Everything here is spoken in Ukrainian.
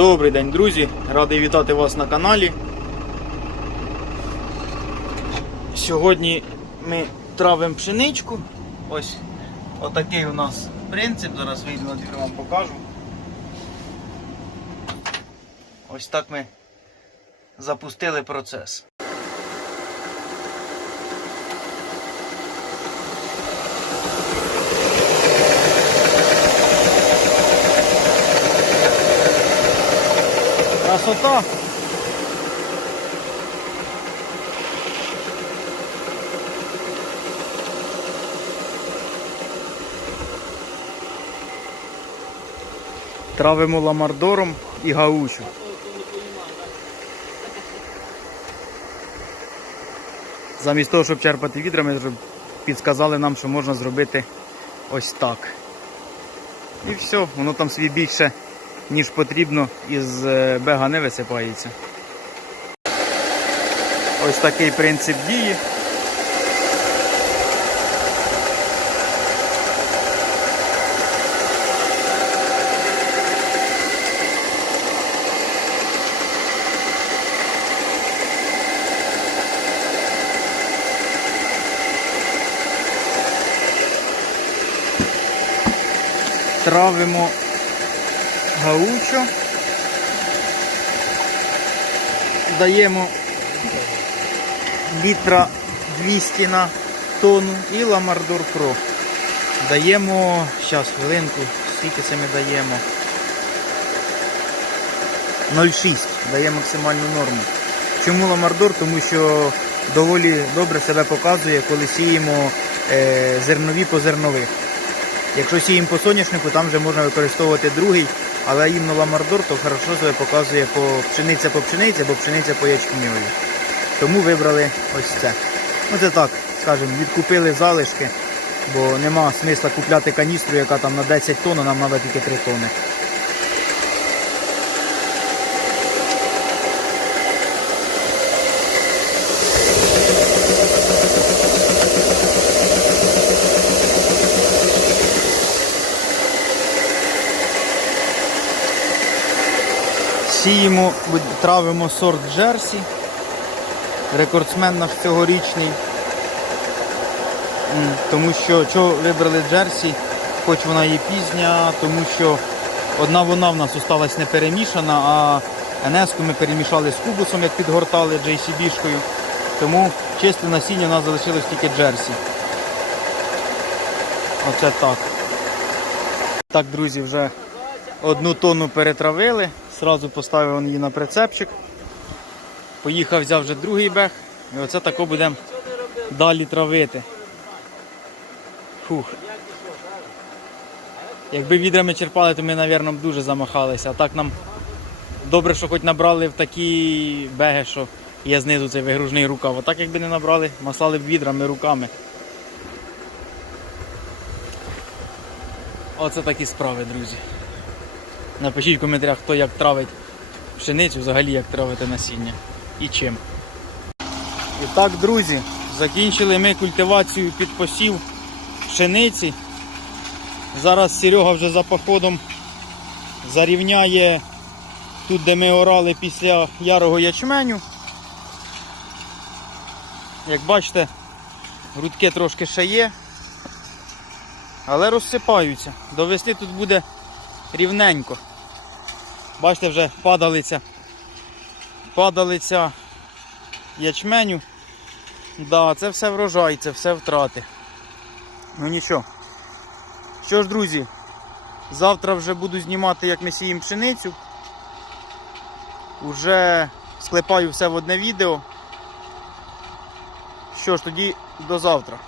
Добрий день, друзі! Радий вітати вас на каналі. Сьогодні ми травимо пшеничку. Ось отакий у нас принцип. Зараз вийду на вам покажу. Ось так ми запустили процес. Красота! Травимо ламардором і гаучу. Замість того, щоб черпати відрами, підсказали нам, що можна зробити ось так. І все, воно там собі більше, ніж потрібно, із е, бега не висипається. Ось такий принцип дії. Травимо гаучо. Даємо літра 200 на тонну і ламардор Про. Даємо, зараз хвилинку, скільки це ми даємо. 0,6 дає максимальну норму. Чому ламардор? Тому що доволі добре себе показує, коли сіємо е, зернові по зернових. Якщо сіємо по соняшнику, там вже можна використовувати другий, але іменно ламардор то хорошо себе показує по пшениця по пшениці або пшениця по ячменьові. Тому вибрали ось це. Ну це так, скажімо, відкупили залишки, бо нема смисла купляти каністру, яка там на 10 тонн, а нам треба тільки 3 тонни. Сіємо, травимо сорт Джерсі. Рекордсмен наш цьогорічний. Тому що чого вибрали Джерсі, хоч вона і пізня, тому що одна вона в нас осталась не перемішана, а НС-ку ми перемішали з кубусом, як підгортали JCB-шкою. Тому чисте насіння у нас залишилось тільки Джерсі. Оце так. Так, друзі, вже Одну тонну перетравили, сразу поставив її на прицепчик. Поїхав, взяв вже другий бег. І оце тако будемо далі травити. Фух. Якби відрами черпали, то ми, мабуть, дуже замахалися. А так нам добре, що хоч набрали в такі беги, що є знизу цей вигружний рукав. А так якби не набрали, маслали б відрами руками. Оце такі справи, друзі. Напишіть в коментарях, хто як травить пшеницю, взагалі як травити насіння і чим. І так, друзі, закінчили ми культивацію під посів пшениці. Зараз Серега вже за походом зарівняє тут, де ми орали після ярого ячменю. Як бачите, грудки трошки ще є, але розсипаються. До весни тут буде рівненько. Бачите, вже падалиця. Падалиця ячменю. Да, це все врожай, це все втрати. Ну нічого. Що ж, друзі, завтра вже буду знімати, як ми сіємо пшеницю. Уже склепаю все в одне відео. Що ж, тоді до завтра.